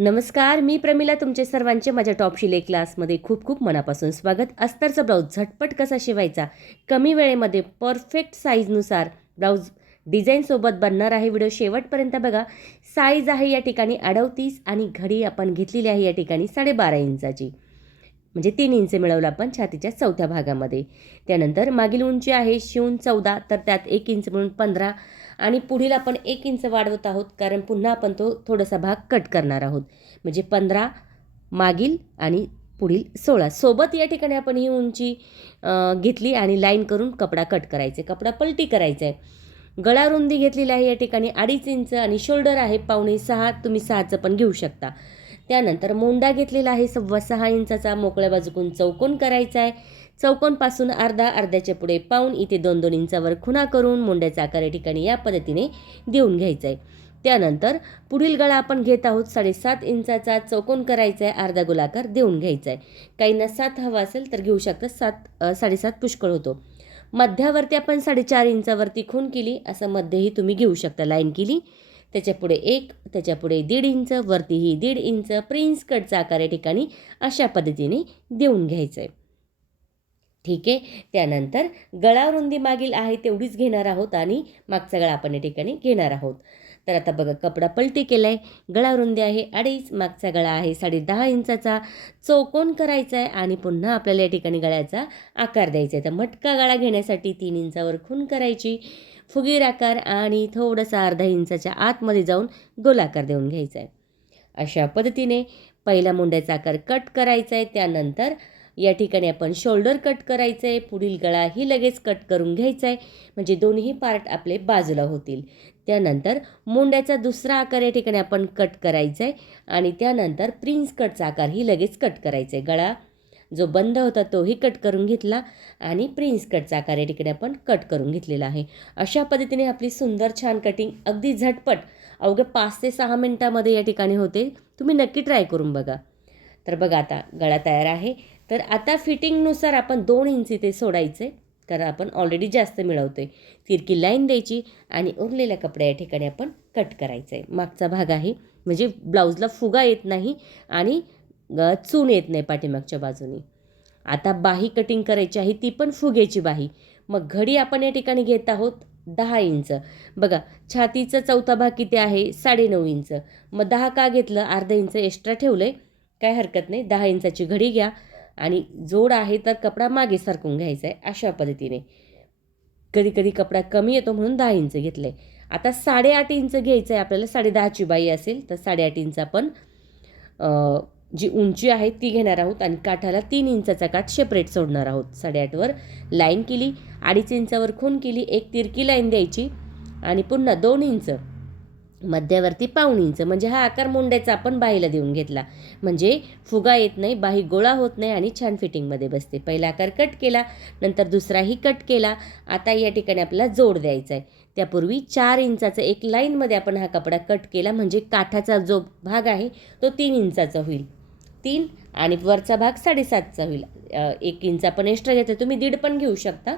नमस्कार मी प्रमिला तुमचे सर्वांचे माझ्या टॉप शिले क्लासमध्ये खूप खूप मनापासून स्वागत. अस्तरचा ब्लाऊज झटपट कसा शिवायचा? कमी वेळेमध्ये परफेक्ट साईजनुसार ब्लाऊज डिझाईनसोबत बनणार आहे व्हिडिओ शेवटपर्यंत बघा. साईज आहे या ठिकाणी अडवतीस आणि घडी आपण घेतलेली आहे या ठिकाणी साडेबारा इंचाची. म्हणजे तीन इंच मिळवलं आपण छातीच्या चौथ्या भागामध्ये. त्यानंतर मागील उंची आहे शिवून चौदा तर त्यात एक इंच म्हणून पंधरा आणि पुढील आपण एक इंच वाढवत आहोत कारण पुन्हा आपण तो थोडासा भाग कट करणार आहोत. म्हणजे पंधरा मागील आणि पुढील सोळा. सोबत या ठिकाणी आपण ही उंची घेतली आणि लाईन करून कपडा कट करायचा. कपडा पलटी करायचा आहे. गळा रुंदी घेतलेली आहे या ठिकाणी अडीच इंच आणि शोल्डर आहे पावणे सहा तुम्ही सहाचं पण घेऊ शकता. त्यानंतर मोंडा घेतलेला आहे. सव्वा सहा इंचाचा मोकळ्या बाजूकून चौकोन करायचा आहे. चौकोनपासून अर्धा अर्ध्याच्या पुढे पाऊन इथे दोन दोन इंचावर खुणा करून मोंड्याचा आकार या ठिकाणी या पद्धतीने देऊन घ्यायचा आहे त्यानंतर पुढील गळा आपण घेत आहोत. साडेसात इंचाचा चौकोन करायचा आहे. अर्धा गोलाकार देऊन घ्यायचा आहे. काहींना सात हवा असेल तर घेऊ शकता. सात साडेसात पुष्कळ होतो. मध्यावरती आपण साडेचार इंचावरती खून केली. असं मध्येही तुम्ही घेऊ शकता. लाईन केली. त्याच्यापुढे एक त्याच्यापुढे दीड इंच वरतीही दीड इंच प्रिन्स कटचा आकार या ठिकाणी अशा पद्धतीने देऊन घ्यायचं आहे ठीक आहे? त्यानंतर गळा रुंदी मागील आहे तेवढीच घेणार आहोत आणि मागचा गळा आपण या ठिकाणी घेणार आहोत. तर आता बघा कपडा पलटी केला आहे गळा रुंदी आहे अडीच मागचा गळा आहे साडे दहा इंचाचा चौकोन करायचा आहे आणि पुन्हा आपल्याला या ठिकाणी गळ्याचा आकार द्यायचा आहे तर मटका गळा घेण्यासाठी तीन इंचावर खून करायची फुगीर आकार आणि थोडासा अर्धा इंचाच्या आतमध्ये जाऊन गोलाकार देऊन घ्यायचा आहे अशा पद्धतीने पहिला मुंड्याचा आकार कट करायचा आहे त्यानंतर या ठिकाणी आपण शोल्डर कट करायचं आहे पुढील गळाही लगेच कट करून घ्यायचा आहे म्हणजे दोन्ही पार्ट आपले बाजूला होतील. त्यानंतर मुंड्याचा दुसरा आकार या ठिकाणी आपण कट करायचा आहे आणि त्यानंतर प्रिन्स कटचा आकार ही लगेच कट करायचा आहे गळा जो बंद होता तोही कट करून घेतला आणि प्रिन्स कटचा आकार या ठिकाणी आपण कट करून घेतलेला आहे. अशा पद्धतीने आपली सुंदर छान कटिंग अगदी झटपट अवघ्या पाच ते सहा मिनटामध्ये या ठिकाणी होते. तुम्ही नक्की ट्राय करून बघा. तर बघा आता गळा तयार आहे. तर आता फिटिंगनुसार आपण दोन इंच इथे सोडायचे कारण आपण ऑलरेडी जास्त मिळवतो आहे तिरकी लाईन द्यायची आणि उरलेल्या कपड्या या ठिकाणी आपण कट करायचं आहे मागचा भाग आहे म्हणजे ब्लाऊजला फुगा येत नाही आणि चून येत नाही पाठीमागच्या बाजूने. आता बाही कटिंग करायची आहे ती पण फुग्याची बाही. मग घडी आपण या ठिकाणी घेत आहोत दहा इंच. बघा छातीचा चौथा भाग किती आहे? साडेनऊ इंच. मग दहा का घेतलं? अर्धा इंच एक्स्ट्रा ठेवलं आहे काय हरकत नाही. दहा इंचाची घडी घ्या. आणि जोड आहे तर कपडा मागे सरकून घ्यायचा आहे अशा पद्धतीने. कधी कधी कपडा कमी येतो म्हणून दहा इंच घेतलं आहे आता साडेआठ इंच घ्यायचं आहे आपल्याला साडेदहाची बाई असेल तर साडेआठ इंच आपण जी उंची आहे ती घेणार आहोत आणि काठाला तीन इंचाचा काठ सेपरेट सोडणार आहोत. साडेआठवर लाईन केली अडीच इंचावर खून केली एक तिरकी लाईन द्यायची आणि पुन्हा दोन इंच. मध्यावरती पाऊण इंच म्हणजे हा आकार मुंड्याचा आपण बाहीला देऊन घेतला. म्हणजे फुगा येत नाही बाही गोळा होत नाही आणि छान फिटिंगमध्ये बसते. पहिला आकार कट केला नंतर दुसराही कट केला. आता या ठिकाणी आपल्याला जोड द्यायचा आहे. त्यापूर्वी चार इंचाचा एक लाईनमध्ये आपण हा कपडा कट केला. म्हणजे काठाचा जो भाग आहे तो तीन इंचाचा होईल. तीन आणि वरचा भाग साडेसातचा होईल. एक इंच आपण एक्स्ट्रा घेतो तुम्ही दीड पण घेऊ शकता.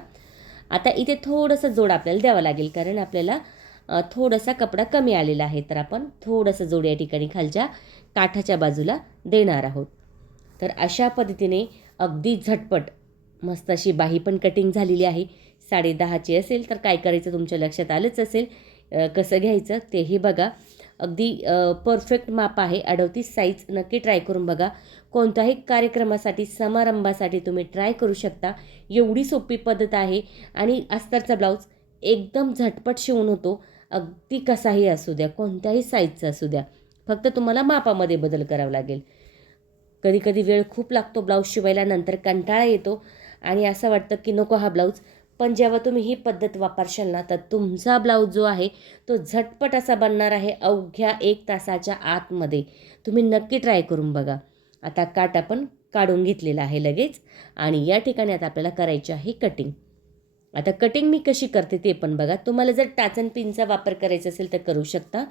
आता इथे थोडंसं जोड आपल्याला द्यावं लागेल. कारण आपल्याला थोडासा कपडा कमी आलेला आहे तर आपण थोडंसं जोड या ठिकाणी खालच्या काठाच्या बाजूला देणार आहोत. तर अशा पद्धतीने अगदी झटपट मस्त अशी बाही पण कटिंग झालेली आहे. साडे दहाची असेल तर काय करायचं तुमच्या लक्षात आलंच असेल. कसं घ्यायचं तेही बघा. अगदी परफेक्ट माप आहे. अडवतीस साईज नक्की ट्राय करून बघा. कोणत्याही कार्यक्रमासाठी समारंभासाठी तुम्ही ट्राय करू शकता. एवढी सोपी पद्धत आहे. आणि अस्तरचा ब्लाऊज एकदम झटपट शिवून होतो. अगदी कसाही असू द्या कोणत्याही साईजचा असू द्या. फक्त तुम्हाला मापामध्ये बदल करावा लागेल. कधीकधी वेळ खूप लागतो ब्लाऊज शिवायला नंतर कंटाळा येतो आणि असं वाटतं की नको हा ब्लाऊज पण जेव्हा तुम्ही ही पद्धत वापरशाल ना तर तुमचा ब्लाऊज जो आहे तो झटपट असा बनणार आहे अवघ्या एक तासाच्या आतमध्ये. तुम्ही नक्की ट्राय करून बघा. आता काट आपण काढून घेतलेला आहे लगेच आणि या ठिकाणी आता आपल्याला करायची आहे कटिंग आता कटिंग मी कशी करते ते पण बघा. तुम्हाला जर टाचन पिनचा वापर करायचा असेल तर करू शकता.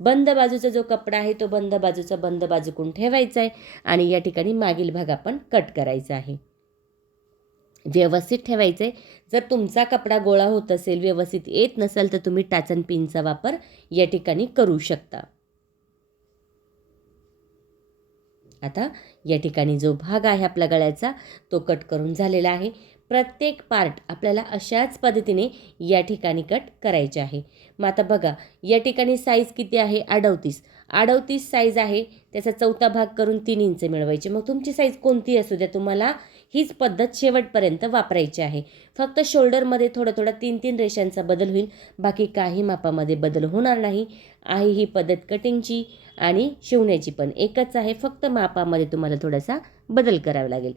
बंद बाजूचा जो कपडा आहे तो बंद बाजूचा बंद बाजूकून ठेवायचा आहे आणि या ठिकाणी मागील भाग आपण कट करायचा आहे. व्यवस्थित ठेवायचं आहे. जर तुमचा कपडा गोळा होत असेल व्यवस्थित येत नसेल तर तुम्ही टाचन पिनचा वापर या ठिकाणी करू शकता. आता या ठिकाणी जो भाग आहे आपल्या गळ्याचा तो कट करून झालेला आहे. प्रत्येक पार्ट आपल्याला अशाच पद्धतीने या ठिकाणी कट करायचे आहे. मग आता बघा या ठिकाणी साईज किती आहे? अडवतीस अडवतीस साईज आहे त्याचा चौथा भाग करून तीन इंच मिळवायचे. मग तुमची साईज कोणती असू द्या तुम्हाला हीच पद्धत शेवटपर्यंत वापरायची आहे. फक्त शोल्डरमध्ये थोडं थोडं तीन तीन रेषांचा बदल होईल. बाकी काही मापामध्ये बदल होणार नाही. आहे ही पद्धत कटिंगची आणि शिवण्याची पण. एकच आहे फक्त मापामध्ये तुम्हाला थोडासा बदल करावा लागेल.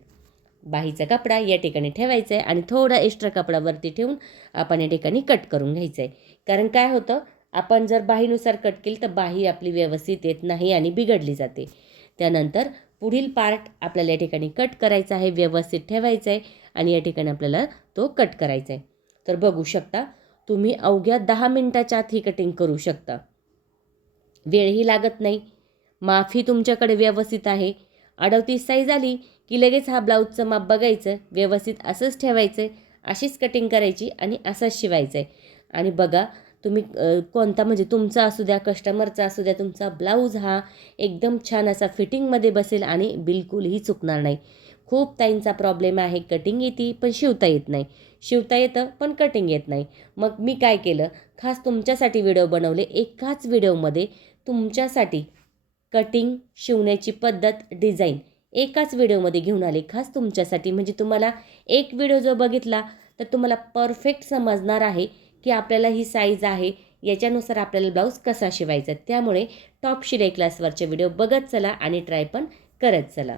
बाहीचा कपडा या ठिकाणी ठेवायचा आहे आणि थोडा एक्स्ट्रा कपडा वरती ठेवून आपण या ठिकाणी कट करून घ्यायचं आहे कारण काय होतं आपण जर बाहीनुसार कट केली तर बाही आपली व्यवस्थित येत नाही आणि बिघडली जाते. त्यानंतर पुढील पार्ट आपल्याला या ठिकाणी कट करायचा आहे व्यवस्थित ठेवायचा आहे आणि या ठिकाणी आपल्याला तो कट करायचा आहे तर बघू शकता तुम्ही अवघ्या दहा मिनटाच्या आत ही कटिंग करू शकता. वेळही लागत नाही. माफी तुमच्याकडे व्यवस्थित आहे. अडवतीस साईज आली की लगेच हा ब्लाऊजचं माप बघायचं व्यवस्थित असंच ठेवायचं आहे अशीच कटिंग करायची आणि असंच शिवायचं आहे आणि बघा तुम्ही कोणता म्हणजे तुमचा असू द्या कस्टमरचा असू द्या तुमचा ब्लाऊज हा एकदम छान असा फिटिंगमध्ये बसेल आणि बिलकुलही चुकणार नाही. खूप ताईंचा प्रॉब्लेम आहे कटिंग येते पण शिवता येत नाही. शिवता येतं पण कटिंग येत नाही. मग मी काय केलं? खास तुमच्यासाठी व्हिडिओ बनवले एकाच व्हिडिओमध्ये तुमच्यासाठी कटिंग शिवण्याची पद्धत डिझाईन. एकाच व्हिडिओमध्ये घेऊन आले. खास तुमच्यासाठी म्हणजे तुम्हाला एक व्हिडिओ जो बघितला तर तुम्हाला परफेक्ट समजणार आहे की आपल्याला ही साईज आहे. याच्यानुसार आपल्याला ब्लाऊज कसा शिवायचा? त्यामुळे टॉप शिलाई क्लासवरचे व्हिडिओ. बघत चला आणि ट्राय पण करत चला.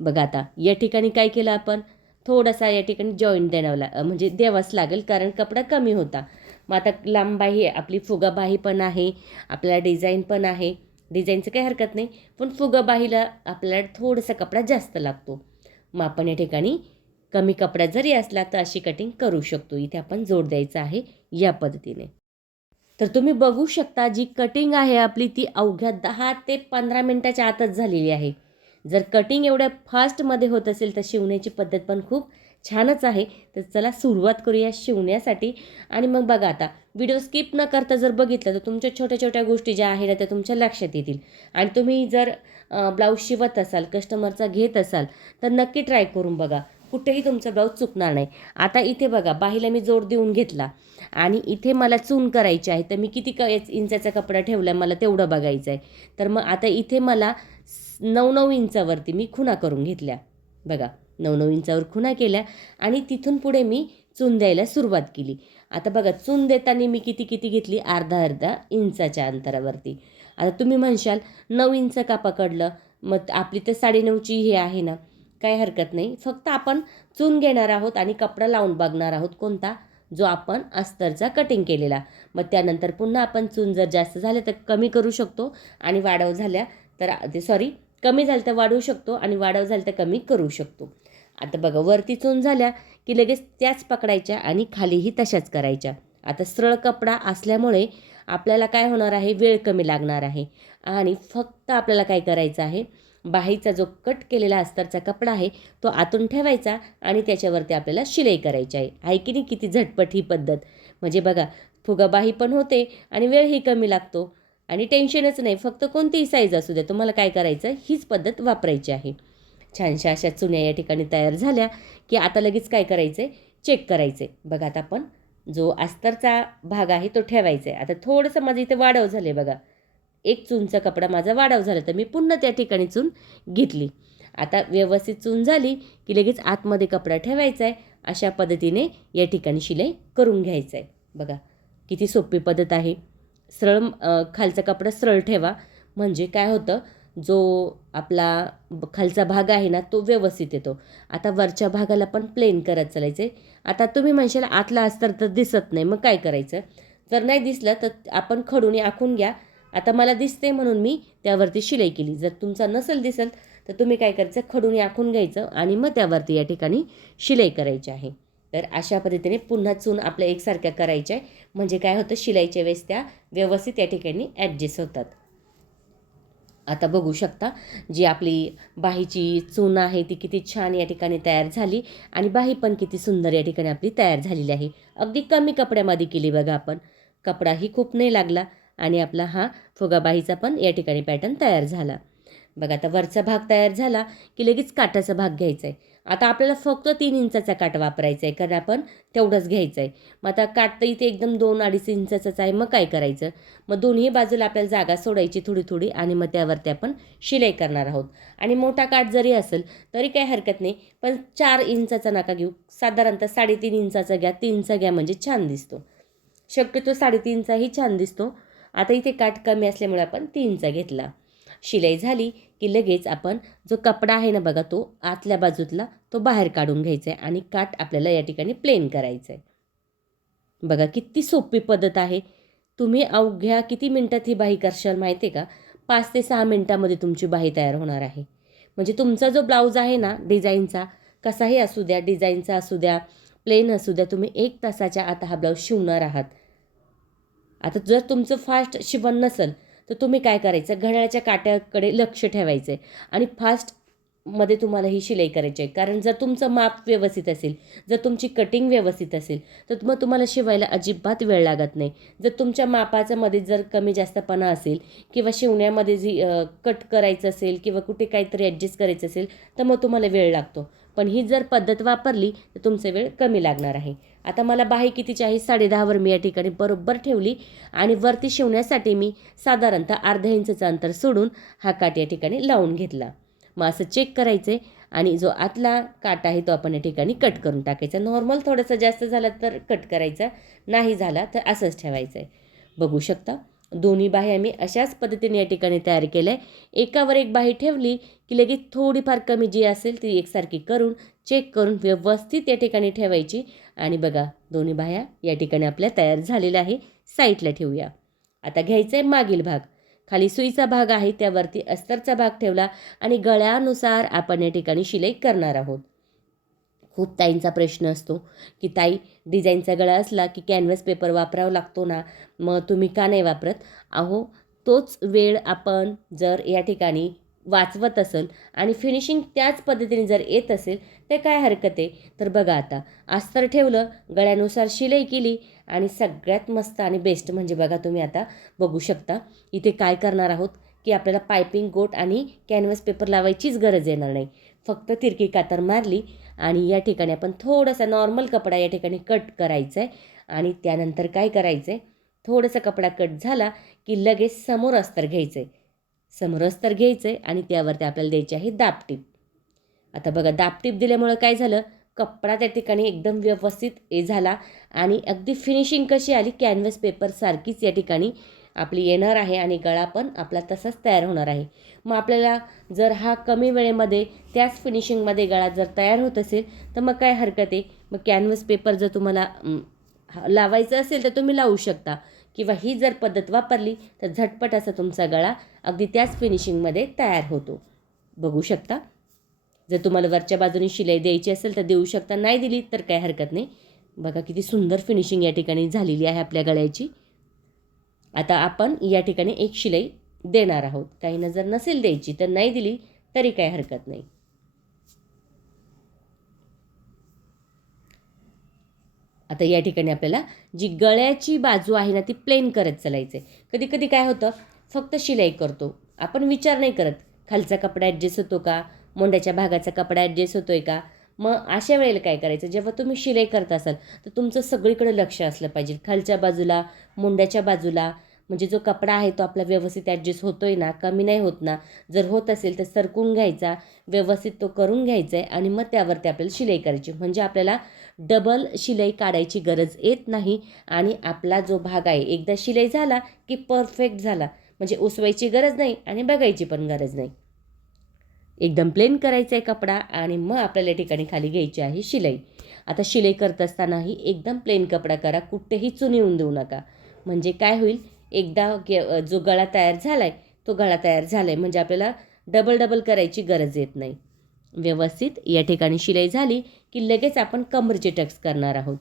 बघा आता या ठिकाणी काय केलं आपण? थोडासा या ठिकाणी जॉईंट देण्यावला म्हणजे द्यावाच लागेल कारण कपडा कमी होता. मग आता लांबबाही आहे, आपली फुगाबाही पण आहे आपल्याला डिझाईन पण आहे. डिझाईनचं काही हरकत नाही पण फुगाबाहीला आपल्याला थोडासा कपडा जास्त लागतो. मग आपण या ठिकाणी कमी कपडा जरी असला तर अशी कटिंग करू शकतो. इथे आपण जोड द्यायचा आहे या पद्धतीने. तर तुम्ही बघू शकता जी कटिंग आहे आपली ती अवघ्या दहा ते पंधरा मिनटाच्या आतच झालेली आहे. जर कटिंग एवढ्या फास्टमध्ये होत असेल तर शिवण्याची पद्धत पण खूप छानच आहे. तर चला सुरुवात करूया शिवण्यासाठी. आणि मग बघा आता व्हिडिओ स्किप न करता जर बघितलं तर तुमच्या छोट्या छोट्या गोष्टी ज्या आहेत त्या तुमच्या लक्षात येतील. आणि तुम्ही जर ब्लाऊज शिवत असाल कस्टमरचा घेत असाल तर नक्की ट्राय करून बघा. कुठेही तुमचा ब्लाऊज चुकणार नाही. आता इथे बघा बाहीला मी जोड देऊन घेतला. आणि इथे मला चून करायची आहे. तर मी किती क इंचाचा कपडा ठेवला मला तेवढं बघायचं आहे. तर मग आता इथे मला नऊ नऊ इंचावरती मी खुणा करून घेतल्या. बघा. नऊ नऊ इंचावर खुणा केल्या आणि तिथून पुढे मी चून द्यायला सुरुवात केली. आता बघा चून देताना मी किती किती घेतली? अर्धा अर्धा इंचाच्या अंतरावरती. आता तुम्ही म्हणशाल नऊ इंच का पकडलं? मग आपली तर साडेनऊची हे आहे ना. काही हरकत नाही. फक्त आपण चून घेणार आहोत आणि कपडा लावून बघणार आहोत कोणता? जो आपण अस्तरचा कटिंग केलेला. मग त्यानंतर पुन्हा आपण चून जर जास्त झाले तर कमी करू शकतो आणि वाढव झाल्या तर ते सॉरी कमी झालं तर वाढवू शकतो आणि वाढव झालं तर कमी करू शकतो. आता बघा वरती चोन झाल्या की लगेच त्याच पकडायच्या आणि खालीही तशाच करायच्या. आता सरळ कपडा असल्यामुळे आपल्याला काय होणार आहे? वेळ कमी लागणार आहे. आणि फक्त आपल्याला काय करायचं आहे? बाहीचा जो कट केलेला अस्तरचा कपडा आहे तो आतून ठेवायचा आणि त्याच्यावरती आपल्याला शिलाई करायची आहे. आहे की नाही? किती झटपट ही पद्धत. म्हणजे बघा फुगाबाही पण होते आणि वेळही कमी लागतो. आणि टेन्शनच नाही फक्त कोणतीही साईज असू द्या तुम्हाला काय करायचं? हीच पद्धत वापरायची आहे. छानशा अशा चुन्या या ठिकाणी तयार झाल्या की आता लगेच काय करायचं आहे चेक करायचं आहे बघा आता आपण जो अस्तरचा भाग आहे तो ठेवायचा आहे आता थोडंसं माझं इथे वाढव झालं आहे बघा. एक चूनचा कपडा माझा वाढव झाला तर मी पुन्हा त्या ठिकाणी चून घेतली. आता व्यवस्थित चून झाली की लगेच आतमध्ये कपडा ठेवायचा आहे अशा पद्धतीने या ठिकाणी शिलाई करून घ्यायचं आहे बघा किती सोपी पद्धत आहे. सरळ खालचा कपडा सरळ ठेवा. म्हणजे काय होतं? जो आपला खालचा भाग आहे ना तो व्यवस्थित येतो. आता वरच्या भागाला पण प्लेन करत चालायचं. आहे आता तुम्ही म्हणशाल आतला अस्तर तर दिसत नाही मग काय करायचं? जर नाही दिसलं तर आपण खडूनी आखून घ्या. आता मला दिसते म्हणून मी त्यावरती शिलाई केली. जर तुमचा नसेल दिसल तर तुम्ही काय करायचं? खडूनी आखून घ्यायचं आणि मग त्यावरती या ठिकाणी शिलाई करायची आहे. तर अशा पद्धतीने पुन्हा चून आपल्या एकसारख्या करायच्या आहे. म्हणजे काय होतं? शिलाईच्या वेळेस त्या व्यवस्थित या ठिकाणी ॲडजस्ट होतात. आता बघू शकता जी आपली बाहीची चून आहे ती किती छान या ठिकाणी तयार झाली आणि बाही पण किती सुंदर या ठिकाणी आपली तयार झालेली आहे. अगदी कमी कपड्यामध्ये केली बघा आपण. कपडाही खूप नाही लागला आणि आपला हा फुगाबाहीचा पण या ठिकाणी पॅटर्न तयार झाला. बघा आता वरचा भाग तयार झाला की लगेच काठाचा भाग घ्यायचा आहे आता आपल्याला फक्त तीन इंचाचा काट वापरायचा आहे कारण आपण तेवढंच घ्यायचं आहे मग आता काट तर इथे एकदम दोन अडीच इंचाचाच आहे मग काय करायचं? मग दोन्ही बाजूला आपल्याला जागा सोडायची थोडी थोडी आणि मग त्यावरती आपण शिलाई करणार आहोत. आणि मोठा काठ जरी असेल तरी काही हरकत नाही. पण चार इंचाचा नका घेऊ. साधारणतः साडेतीन इंचाचा घ्या तीनचा घ्या म्हणजे छान दिसतो. शक्यतो साडेतीनचाही छान दिसतो. आता इथे काठ कमी असल्यामुळे आपण तीनचा घेतला. शिलाई झाली की लगेच आपण जो कपडा आहे ना बघा तो आतल्या बाजूतला तो बाहेर काढून घ्यायचा आहे आणि काट आपल्याला या ठिकाणी प्लेन करायचं आहे. बघा किती सोपी पद्धत आहे. तुम्ही अवघ्या किती मिनटात ही बाही करशाल माहिती आहे का? पाच ते सहा मिनटामध्ये तुमची बाही तयार होणार आहे. म्हणजे तुमचा जो ब्लाऊज आहे ना डिझाईनचा कसाही असू द्या डिझाईनचा असू द्या प्लेन असू द्या तुम्ही एक तासाच्या आता हा ब्लाऊज शिवणार आहात. आता जर तुमचं फास्ट शिवण नसेल तर तुम्ही काय करायचं? घड्याळाच्या काट्याकडे लक्ष ठेवायचं आहे. आणि फास्टमध्ये तुम्हाला ही शिलाई करायची आहे. कारण जर तुमचं माप व्यवस्थित असेल जर तुमची कटिंग व्यवस्थित असेल तर मग तुम्हाला शिवायला अजिबात वेळ लागत नाही. जर तुमच्या मापाचं मध्ये जर कमी जास्तपणा असेल किंवा शिवण्यामध्ये जी कट करायचं असेल किंवा कुठे काहीतरी ॲडजस्ट करायचं असेल तर मग तुम्हाला वेळ लागतो. पण ही जर पद्धत वापरली तर तुमचा वेळ कमी लागणार आहे. आता मला बाही कितीची आहे साडेदहावर मी या ठिकाणी बरोबर ठेवली आणि वरती शिवण्यासाठी मी साधारणतः अर्धा इंचचं अंतर सोडून हा काट या ठिकाणी लावून घेतला. मग असं चेक करायचं आहे आणि जो आतला काट आहे तो आपण या ठिकाणी कट करून टाकायचा. नॉर्मल थोडंसं जास्त झाला तर कट करायचा नाही झाला तर असंच ठेवायचं आहे बघू शकता. दोन्ही बाही आम्ही अशाच पद्धतीने या ठिकाणी तयार केलं आहे एकावर एक बाही ठेवली की लगेच थोडीफार कमी जी असेल ती एकसारखी करून चेक करून व्यवस्थित या ठिकाणी ठेवायची. आणि बघा दोन्ही बाह्या या ठिकाणी आपल्या तयार झालेल्या आहे. साईडला ठेवूया. आता घ्यायचं आहे मागील भाग. खाली सुईचा भाग आहे त्यावरती अस्तरचा भाग ठेवला आणि गळ्यानुसार आपण या ठिकाणी शिलाई करणार आहोत. खूप ताईंचा प्रश्न असतो की ताई डिझाईनचा गळा असला की कॅनव्हस पेपर वापरावा लागतो ना मग तुम्ही का नाही वापरत? अहो तोच वेळ आपण जर या ठिकाणी वाचवत असेल आणि फिनिशिंग त्याच पद्धतीने जर येत असेल तर काय हरकत आहे? तर बघा आता अस्तर ठेवलं गळ्यानुसार शिलाई केली आणि सगळ्यात मस्त आणि बेस्ट म्हणजे बघा तुम्ही आता बघू शकता इथे काय करणार आहोत की आपल्याला पायपिंग गोट आणि कॅनव्हस पेपर लावायचीच गरज येणार नाही. फक्त तिरकी कातर मारली आणि या ठिकाणी आपण थोडासा नॉर्मल कपडा या ठिकाणी कट करायचा आहे आणि त्यानंतर काय करायचं आहे थोडासा कपडा कट झाला की लगेच समोर अस्तर घ्यायचं आहे समोर अस्तर घ्यायचं आहे आणि त्यावरती आपल्याला द्यायची आहे दापटीप आता बघा दापटीप दिल्यामुळं काय झालं? कपडा त्या ठिकाणी एकदम व्यवस्थित हे झाला आणि अगदी फिनिशिंग कशी आली? कॅनव्हस पेपरसारखीच या ठिकाणी आपली येणार आहे आणि गळा पण आपला तसाच तयार होणार आहे. मग आपल्याला जर हा कमी वेळेमध्ये त्याच फिनिशिंगमध्ये गळा जर तयार होत असेल तर मग काय हरकत आहे? मग कॅनव्हस पेपर जर तुम्हाला लावायचं असेल तर तुम्ही लावू शकता. किंवा ही जर पद्धत वापरली तर झटपट असा तुमचा गळा अगदी त्याच फिनिशिंगमध्ये तयार होतो. बघू शकता? जर तुम्हाला वरच्या बाजूने शिलाई द्यायची असेल तर देऊ शकता. नाही दिली तर काय हरकत नाही. बघा किती सुंदर फिनिशिंग या ठिकाणी झालेली आहे आपल्या गळ्याची. आता आपण या ठिकाणी एक शिलाई देणार आहोत. काही नजर नसेल द्यायची तर नाही दिली तरी काही हरकत नाही. आता या ठिकाणी आपल्याला जी गळ्याची बाजू आहे ना ती प्लेन करत चालायचं आहे कधी कधी काय होतं फक्त शिलाई करतो. आपण विचार नाही करत खालचा कपडा ॲडजस्ट होतो का मोंड्याच्या भागाचा कपडा ॲडजस्ट होतो आहे का? मग अशा वेळेला काय करायचं जेव्हा तुम्ही शिलाई करत असाल तर तुमचं सगळीकडे लक्ष असलं पाहिजे. खालच्या बाजूला मुंड्याच्या बाजूला म्हणजे जो कपडा आहे तो आपला व्यवस्थित ॲडजस्ट होतो आहे ना कमी नाही होत ना जर होत असेल तर सरकून घ्यायचा व्यवस्थित तो करून घ्यायचा आहे आणि मग त्यावरती आपल्याला शिलाई करायची. म्हणजे आपल्याला डबल शिलाई काढायची गरज येत नाही आणि आपला जो भाग आहे एकदा शिलाई झाला की परफेक्ट झाला. म्हणजे उसवायची गरज नाही आणि बघायची पण गरज नाही. एकदम प्लेन करायचा आहे कपडा आणि मग आपल्याला ठिकाणी खाली घ्यायची आहे शिलाई. आता शिलाई करत असतानाही एकदम प्लेन कपडा करा कुठेही चुनी येऊन देऊ नका. म्हणजे काय होईल? एकदा गे जो गळा तयार झाला आहे तो गळा तयार झाला आहे म्हणजे आपल्याला डबल डबल करायची गरज येत नाही. व्यवस्थित या ठिकाणी शिलाई झाली की लगेच आपण कमरचे टक्स करणार आहोत.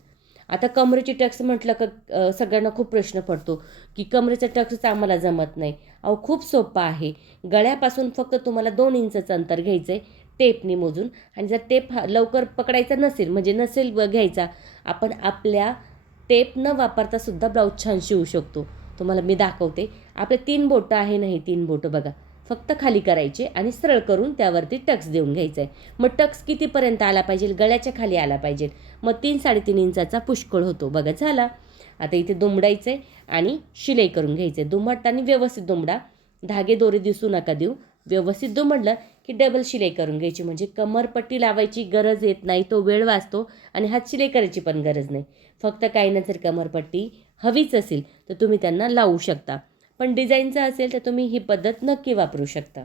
आता कमरेचे टक्स म्हटलं का सगळ्यांना खूप प्रश्न पडतो की कमरेचा टक्सच आम्हाला जमत नाही. अहो खूप सोपा आहे. गळ्यापासून फक्त तुम्हाला दोन इंचचं अंतर घ्यायचं आहे टेपनी मोजून. आणि जर टेप हा लवकर पकडायचा नसेल म्हणजे नसेल घ्यायचा आपण आपल्या टेप न वापरतासुद्धा ब्लाऊज छान शिवू शकतो. तुम्हाला मी दाखवते. आपले तीन बोटं आहे नाही तीन बोटं बघा. फक्त खाली करायचे आणि सरळ करून त्यावरती टक्स देऊन घ्यायचं आहे मग टक्स कितीपर्यंत आला पाहिजे? गळ्याच्या खाली आला पाहिजे. मग तीन साडेतीन इंचाचा पुष्कळ होतो. बघा झाला. आता इथे दुमडायचं आहे आणि शिलाई करून घ्यायचं आहे दुमडताना व्यवस्थित दुमडा. धागे दोरे दिसू नका देऊ. व्यवस्थित दुमडलं की डबल शिलाई करून घ्यायची. म्हणजे कमरपट्टी लावायची गरज येत नाही. तो वेळ वाचतो आणि हात शिलाई करायची पण गरज नाही. फक्त काही ना जर कमरपट्टी हवीच असेल तर तुम्ही त्यांना लावू शकता. पण डिझाईनचं असेल तर तुम्ही ही पद्धत नक्की वापरू शकता.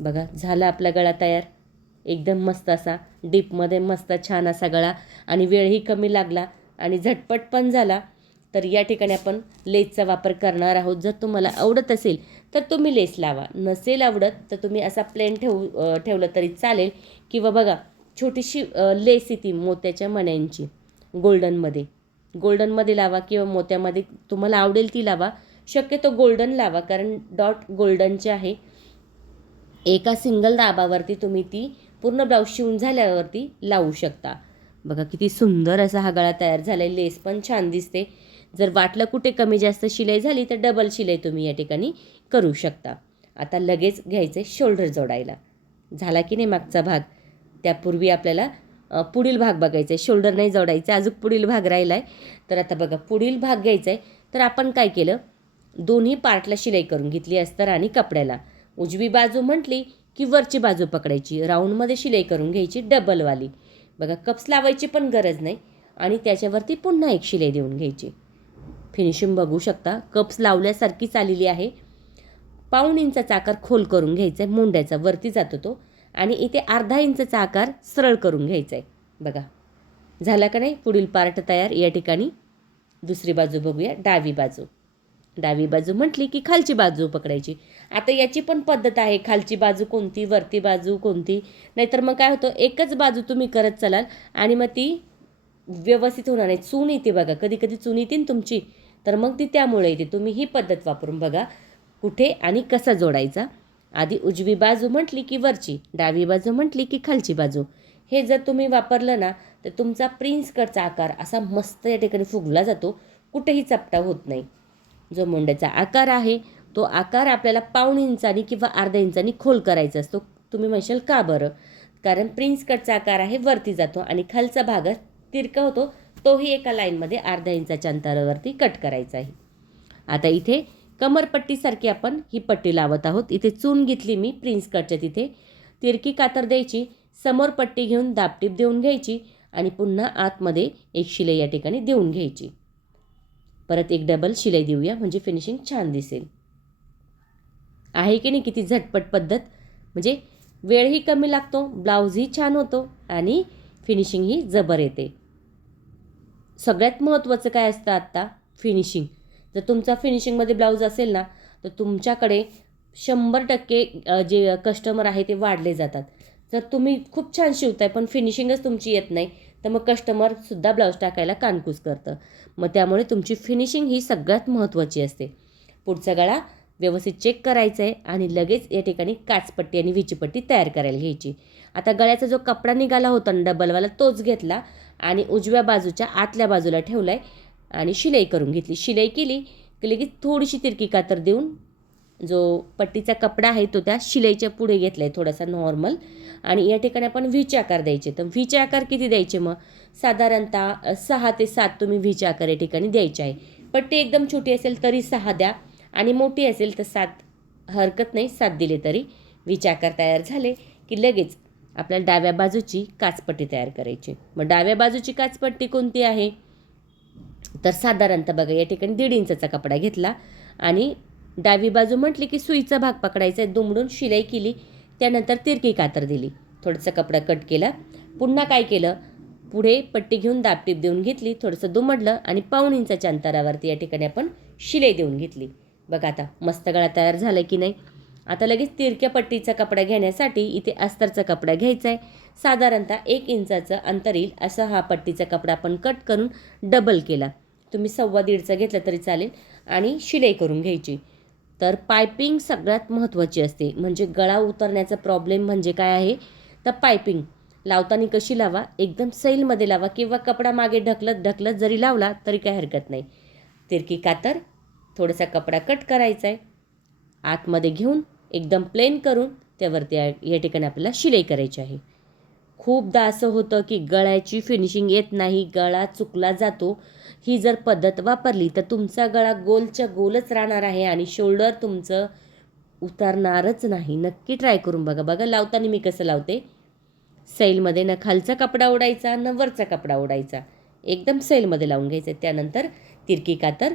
बघा झाला आपला गळा तयार. एकदम मस्त असा डीपमध्ये मस्त छान असा गळा. आणि वेळही कमी लागला आणि झटपट पण झाला. तर या ठिकाणी आपण लेसचा वापर करणार आहोत. जर तुम्हाला आवडत असेल तर तुम्ही लेस लावा. नसेल आवडत तर तुम्ही असा प्लेन ठेवू ठेवलं तरी चालेल. किंवा बघा छोटीशी लेस येते मोत्याच्या मण्यांची गोल्डनमध्ये. गोल्डनमध्ये लावा किंवा मोत्यामध्ये तुम्हाला आवडेल ती लावा. शक्यतो गोल्डन लावा कारण डॉट गोल्डनचे आहे एका सिंगल दाबावरती तुम्ही ती पूर्ण ब्लाऊज शिवून झाल्यावरती लावू शकता. बघा किती सुंदर असा हा गळा तयार झाला आहे लेस पण छान दिसते. जर वाटलं कुठे कमी जास्त शिलाई झाली तर डबल शिलाई तुम्ही या ठिकाणी करू शकता. आता लगेच घ्यायचं शोल्डर जोडायला. झाला की नाही मागचा भाग? त्यापूर्वी आपल्याला पुढील भाग बघायचा आहे. शोल्डर नाही जोडायचं अजून पुढील भाग राहिला आहे तर आता बघा पुढील भाग घ्यायचा आहे. तर आपण काय केलं? दोन्ही पार्टला शिलाई करून घेतली अस्तर आणि कपड्याला. उजवी बाजू म्हटली की वरची बाजू पकडायची. राऊंडमध्ये शिलाई करून घ्यायची डबलवाली बघा कप्स लावायची पण गरज नाही. आणि त्याच्यावरती पुन्हा एक शिलाई देऊन घ्यायची. फिनिशिंग बघू शकता. कप्स लावल्यासारखीच आलेली आहे. पाऊण इंचाचा आकार खोल करून घ्यायचा आहे. मुंड्याचा वरती जातो तो. आणि इथे अर्धा इंचचा आकार सरळ करून घ्यायचा आहे बघा. झाला का नाही? पुढील पार्ट तयार. या ठिकाणी दुसरी बाजू बघूया. डावी बाजू. डावी बाजू म्हटली की खालची बाजू पकडायची. आता याची पण पद्धत आहे. खालची बाजू कोणती? वरती बाजू कोणती? नाहीतर मग काय होतं? एकच बाजू तुम्ही करत चलाल आणि मग ती व्यवस्थित होणार नाही. चून येते बघा. कधी कधी चून येते ना तुमची. तर मग ती त्यामुळे येते. तुम्ही ही पद्धत वापरून बघा कुठे आणि कसा जोडायचा. आधी उजवी बाजू म्हटली की वरची डावी बाजू म्हटली की खालची बाजू. हे जर तुम्ही वापरलं ना तर तुमचा प्रिन्स कटचा आकार असा मस्त या ठिकाणी फुगला जातो. कुठेही चपटा होत नाही. जो मुंड्याचा आकार आहे तो आकार आपल्याला पाऊण इंचानी किंवा अर्ध्या इंचानी खोल करायचा असतो. तुम्ही म्हणशाल का बरं? कारण प्रिन्स कटचा आकार आहे वरती जातो आणि खालचा भाग तिरका होतो तोही एका लाईनमध्ये अर्ध्या इंचाच्या अंतरावरती कट करायचा आहे. आता इथे कमरपट्टीसारखी आपण ही पट्टी लावत आहोत. इथे चून घेतली मी प्रिन्स कटच्या तिथे. तिरकी कातर द्यायची समोर पट्टी घेऊन दापटीप देऊन घ्यायची आणि पुन्हा आतमध्ये एक शिलाई या ठिकाणी देऊन घ्यायची. परत एक डबल शिलाई देऊया म्हणजे फिनिशिंग छान दिसेल. आहे की नाही किती झटपट पद्धत? म्हणजे वेळही कमी लागतो ब्लाऊजही छान होतो आणि फिनिशिंगही जबर येते. सगळ्यात महत्त्वाचं काय असतं आत्ता? फिनिशिंग जर तुमचा फिनिशिंगमध्ये ब्लाऊज असेल ना तर तुमच्याकडे शंभर टक्के जे कस्टमर आहे ते वाढले जातात. जर तुम्ही खूप छान शिवताय पण फिनिशिंगच तुमची येत नाही तर मग कस्टमरसुद्धा ब्लाऊज टाकायला कानकूस करतं. मग त्यामुळे तुमची फिनिशिंग ही सगळ्यात महत्त्वाची असते. पुढचा गळा व्यवस्थित चेक करायचा आहे आणि लगेच या ठिकाणी काचपट्टी आणि विचीपट्टी तयार करायला घ्यायची. आता गळ्याचा जो कपडा निघाला होता ना डबलवाला तोच घेतला आणि उजव्या बाजूच्या आतल्या बाजूला ठेवला आहे आणि शिलाई करून घेतली. शिलाई केली की लगेच थोडीशी तिरकी कातर देऊन जो पट्टीचा कपडा आहे तो त्या शिलाईच्या पुढे घेतला आहे थोडासा नॉर्मल आणि या ठिकाणी आपण व्हीचे आकार द्यायचे. तर व्हीचे आकार किती द्यायचे मग? साधारणतः सहा ते सात तुम्ही व्हीचे आकार या ठिकाणी द्यायचे आहे. पट्टी एकदम छोटी असेल तरी सहा द्या. आणि मोठी असेल तर सात. हरकत नाही सात दिले तरी व्हीचे आकार तयार झाले की लगेच आपल्याला डाव्या बाजूची काचपट्टी तयार करायची. मग डाव्या बाजूची काचपट्टी कोणती आहे? तर साधारणतः बघा या ठिकाणी दीड इंचाचा कपडा घेतला आणि डावी बाजू म्हटली की सुईचा भाग पकडायचा आहे दुमडून शिलाई केली त्यानंतर तिरकी कातर दिली. थोडंसं कपडा कट केला. पुन्हा काय केलं? पुढे पट्टी घेऊन दापटीप देऊन घेतली थोडंसं दुमडलं आणि पाऊण इंचाच्या अंतरावरती या ठिकाणी आपण शिलाई देऊन घेतली. बघा आता मस्त गळा तयार झाला की नाही? आता लगेच तिरक्या पट्टीचा कपडा घेण्यासाठी इथे अस्तरचा कपडा घ्यायचा आहे साधारणतः एक इंचाचं अंतर येईल असा हा पट्टीचा कपडा आपण कट करून डबल केला. तुम्ही सव्वा दीडचा घेतला तरी चालेल आणि शिलाई करून घ्यायची. तर पायपिंग सगळ्यात महत्त्वाची असते. म्हणजे गळा उतरण्याचा प्रॉब्लेम म्हणजे काय आहे? तर पायपिंग लावताना कशी लावा? एकदम सैलमध्ये लावा किंवा कपडा मागे ढकलत ढकलत जरी लावला तरी काही हरकत नाही. तिरकी कातर थोडासा कपडा कट करायचा आहे आतमध्ये घेऊन एकदम प्लेन करून त्यावरती या ठिकाणी आपल्याला शिलाई करायची आहे. खूपदा असं होतं की गळ्याची फिनिशिंग येत नाही गळा चुकला जातो. ही जर पद्धत वापरली तर तुमचा गळा गोलच्या गोलच राहणार आहे आणि शोल्डर तुमचं उतरणारच नाही. नक्की ट्राय करून बघा. बघा लावताना मी कसं लावते? सैलमध्ये न खालचा कपडा उडायचा न वरचा कपडा उडायचा एकदम सैलमध्ये लावून घ्यायचं. त्यानंतर तिरकी कातर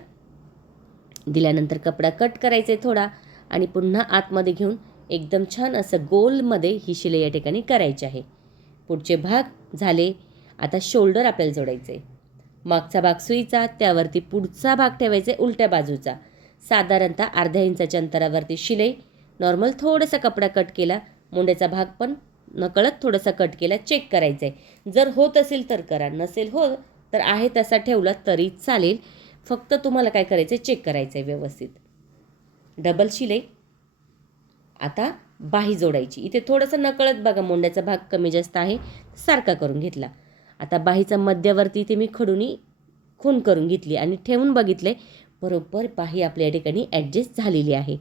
दिल्यानंतर कपडा कट करायचा थोडा. आणि पुन्हा आतमध्ये घेऊन एकदम छान असं गोलमध्ये ही शिलाई या ठिकाणी करायची आहे. पुढचे भाग झाले. आता शोल्डर आपल्याला जोडायचं आहे मागचा भाग सुईचा त्यावरती पुढचा भाग ठेवायचा आहे उलट्या बाजूचा. साधारणतः अर्ध्या इंचाच्या अंतरावरती शिलाई. नॉर्मल थोडासा कपडा कट केला. मुंड्याचा भाग पण नकळत थोडासा कट केला चेक करायचा आहे जर होत असेल तर करा नसेल हो तर आहे तसा ठेवला तरी चालेल. फक्त तुम्हाला काय करायचं आहे चेक करायचं आहे व्यवस्थित. डबल शिलाई आता बाही जोडायची. इथे थोडंसं नकळत बघा मुंड्याचा भाग कमी जास्त आहे सारखा करून घेतला. आता बाहीचा मध्यावरती इथे मी खडूनी खून करून घेतली आणि ठेवून बघितले बरोबर बाही आपल्या या ठिकाणी ॲडजस्ट झालेली आहे.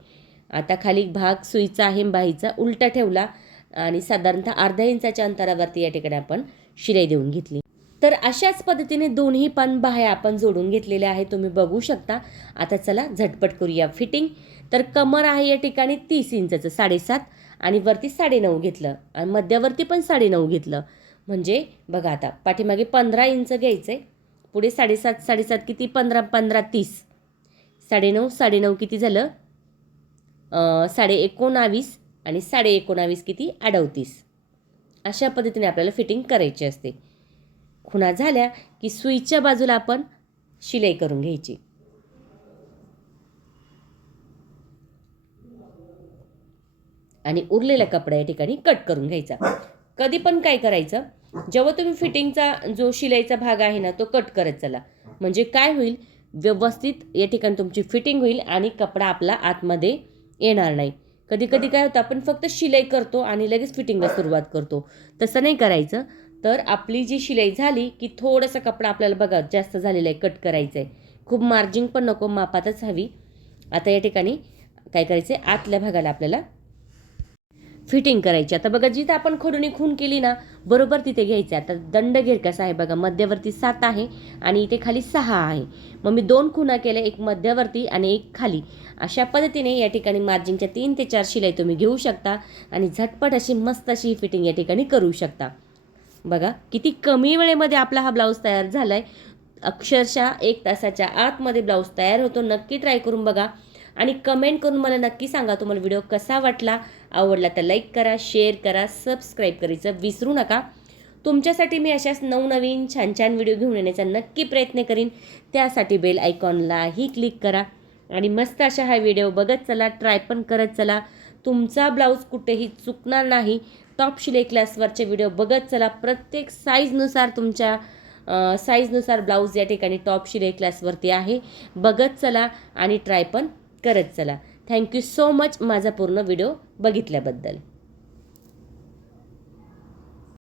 आता खाली भाग सुईचा आहे बाहीचा उलटा ठेवला आणि साधारणतः अर्ध्या इंचाच्या अंतरावरती या ठिकाणी आपण शिलाई देऊन घेतली. तर अशाच पद्धतीने दोन्ही पण बाह्या आपण जोडून घेतलेल्या आहे तुम्ही बघू शकता. आता चला झटपट करूया फिटिंग तर कमर आहे या ठिकाणी तीस इंचाचं साडेसात आणि वरती साडेनऊ घेतलं. आणि मध्यावरती पण साडेनऊ घेतलं. म्हणजे बघा आता पाठीमागे पंधरा इंच घ्यायचं आहे पुढे साडेसात साडेसात किती? पंधरा पंधरा तीस. साडेनऊ साडेनऊ किती झालं? साडे एकोणावीस आणि साडे एकोणावीस किती? अडवतीस अशा पद्धतीने आपल्याला फिटिंग करायची असते. खुणा झाल्या की सुईच्या बाजूला आपण शिलाई करून घ्यायची. आणि उरलेला कपडा या ठिकाणी कट करून घ्यायचा. कधी पण काय करायचं जेव्हा तुम्ही फिटिंगचा जो शिलाईचा भाग आहे ना तो कट करत चला. म्हणजे काय होईल व्यवस्थित या ठिकाणी तुमची फिटिंग होईल आणि कपडा आपला आतमध्ये येणार नाही. कधी कधी काय होतं आपण फक्त शिलाई करतो आणि लगेच फिटिंगला सुरुवात करतो. तसं नाही करायचं. तर आपली जी शिलाई झाली की थोडासा कपडा आपल्याला बघा जास्त झालेला आहे कट करायचं आहे खूप मार्जिंग पण नको मापातच हवी. आता या ठिकाणी काय करायचं आहे आतल्या भागाला आपल्याला फिटिंग करायची. आता बघा जिथं आपण खडूनी खून केली ना बरोबर तिथे घ्यायचं आता दंड घेर कसा आहे बघा मध्यवर्ती सात आहे आणि इथे खाली सहा आहे. मग मी दोन खुणा केल्या एक मध्यवर्ती आणि एक खाली. अशा पद्धतीने या ठिकाणी मार्जिंगच्या तीन ते चार शिलाई तुम्ही घेऊ शकता आणि झटपट अशी मस्त अशी ही फिटिंग या ठिकाणी करू शकता. बघा किती कमी वेळेमध्ये आपला हा ब्लाऊज तयार झाला आहे अक्षरशः एक तासाच्या आतमध्ये ब्लाऊज तयार होतो. नक्की ट्राय करून बघा आणि कमेंट करून मला नक्की सांगा तुम्हाला व्हिडिओ कसा वाटला. आवडला तर लाईक करा शेअर करा सबस्क्राईब करायचं विसरू नका. तुमच्यासाठी मी अशाच नवनवीन छान छान व्हिडिओ घेऊन येण्याचा नक्की प्रयत्न करीन. त्यासाठी बेल आयकॉनलाही क्लिक करा आणि मस्त अशा हा व्हिडिओ बघत चला ट्राय पण करत चला. तुमचा ब्लाऊज कुठेही चुकणार नाही. टॉप शिलाई क्लासवरचे व्हिडिओ बघत चला. प्रत्येक साईजनुसार तुमच्या साईजनुसार ब्लाऊज या ठिकाणी टॉप शिलाई क्लासवरती आहे. बघत चला आणि ट्राय पण करत चला. थँक्यू सो मच माझा पूर्ण व्हिडिओ बघितल्याबद्दल.